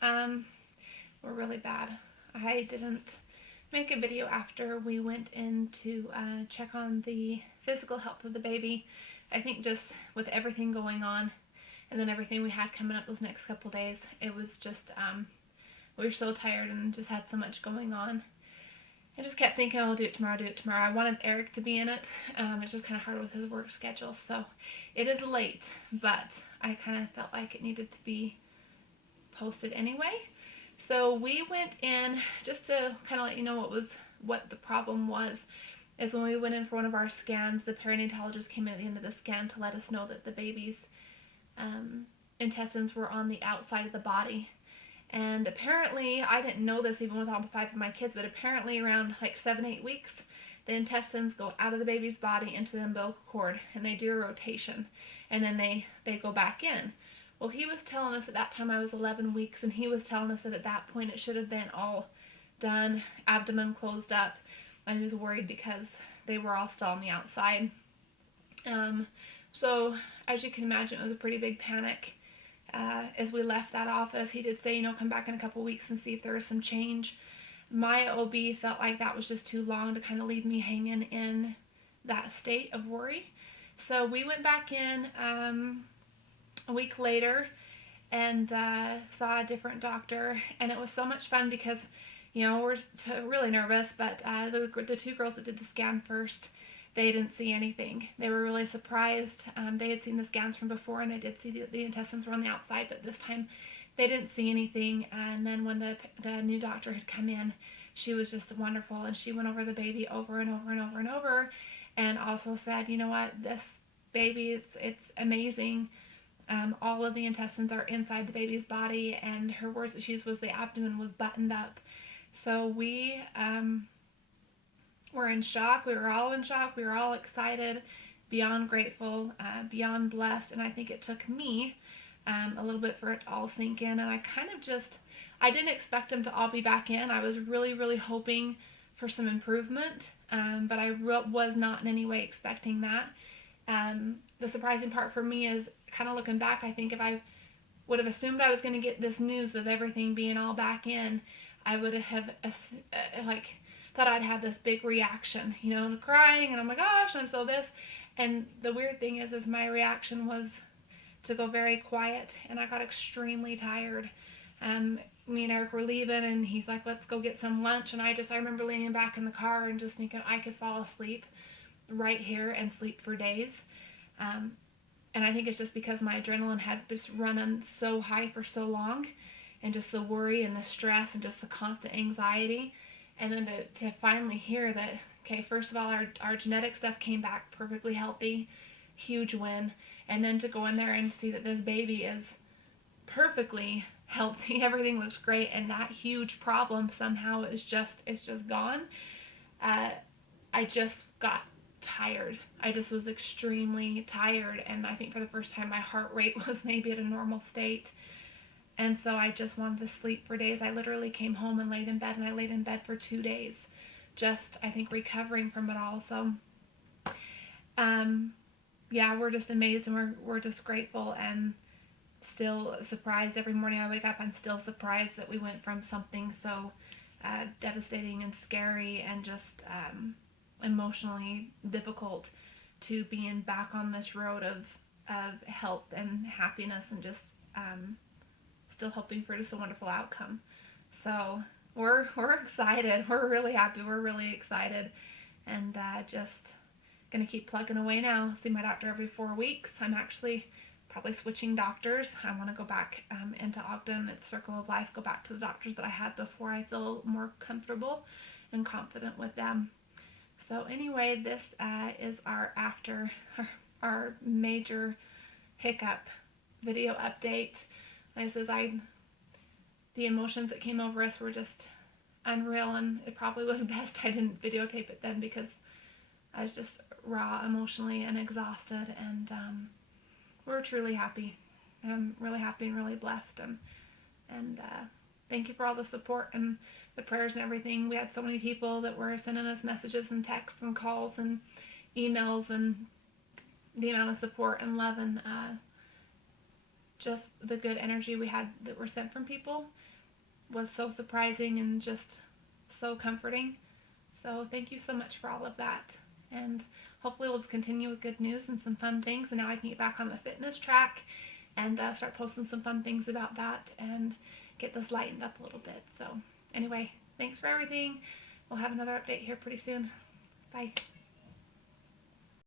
Hi, we're really bad. I didn't make a video after we went in to check on the physical health of the baby. I think just with everything going on and then everything we had coming up those next couple days, it was just, we were so tired and just had so much going on. I just kept thinking, I'll do it tomorrow, I wanted Eric to be in it. It's just kind of hard with his work schedule, so it is late, but I kind of felt like it needed to be posted anyway. So we went in just to kind of let you know what the problem was. Is when we went in for one of our scans, the perinatologist came in at the end of the scan to let us know that the baby's intestines were on the outside of the body. And apparently, I didn't know this even with all 5 of my kids, but apparently around like 7-8 weeks, the intestines go out of the baby's body into the umbilical cord, and they do a rotation, and then they go back in. Well, he was telling us at that time I was 11 weeks, and he was telling us that at that point it should have been all done, abdomen closed up. And he was worried because they were all still on the outside. So as you can imagine, it was a pretty big panic. As we left that office, he did say, come back in a couple weeks and see if there is some change. My OB felt like that was just too long to kind of leave me hanging in that state of worry. So we went back in a week later and saw a different doctor, and it was so much fun because we're really nervous, but the 2 girls that did the scan first, they didn't see anything. They were really surprised. They had seen the scans from before, and they did see the intestines were on the outside, but this time they didn't see anything. And then when the new doctor had come in, she was just wonderful, and she went over the baby over and over and over and over, and also said, you know what, this baby, it's amazing. All of the intestines are inside the baby's body, and her words that she used was the abdomen was buttoned up. So we were in shock. We were all in shock. We were all excited, beyond grateful, beyond blessed. And I think it took me a little bit for it to all sink in. And I didn't expect them to all be back in. I was really, really hoping for some improvement, but I was not in any way expecting that. The surprising part for me is kind of looking back. I think if I would have assumed I was going to get this news of everything being all back in, I would have thought I'd have this big reaction, crying and oh my gosh, I'm so this. And the weird thing is my reaction was to go very quiet, and I got extremely tired. Me and Eric were leaving, and he's like, let's go get some lunch. And I remember leaning back in the car and just thinking I could fall asleep right here and sleep for days. And I think it's just because my adrenaline had just run so high for so long, and just the worry and the stress and just the constant anxiety. And then to finally hear that, okay, first of all, our genetic stuff came back perfectly healthy, huge win. And then to go in there and see that this baby is perfectly healthy, everything looks great, and that huge problem somehow it's just gone. I just got tired. I just was extremely tired, and I think for the first time my heart rate was maybe at a normal state. And so I just wanted to sleep for days. I literally came home and laid in bed, and I laid in bed for 2 days, just, I think, recovering from it all. So, yeah, we're just amazed, and we're just grateful and still surprised. Every morning I wake up, I'm still surprised that we went from something so devastating and scary and just emotionally difficult to being back on this road of health and happiness, and just still hoping for just a wonderful outcome. So we're excited. We're really happy. We're really excited, and just gonna keep plugging away now. See my doctor every 4 weeks. I'm actually probably switching doctors. I want to go back into Ogden at Circle of Life, go back to the doctors that I had before. I feel more comfortable and confident with them. So anyway, this is our after our major hiccup video update. The emotions that came over us were just unreal, and it probably was best I didn't videotape it then, because I was just raw emotionally and exhausted, and we're truly happy. I'm really happy and really blessed, and thank you for all the support and the prayers and everything. We had so many people that were sending us messages and texts and calls and emails, and the amount of support and love and just the good energy we had that were sent from people was so surprising and just so comforting. So thank you so much for all of that. And hopefully we'll just continue with good news and some fun things. And now I can get back on the fitness track and start posting some fun things about that and get this lightened up a little bit. So anyway, thanks for everything. We'll have another update here pretty soon. Bye.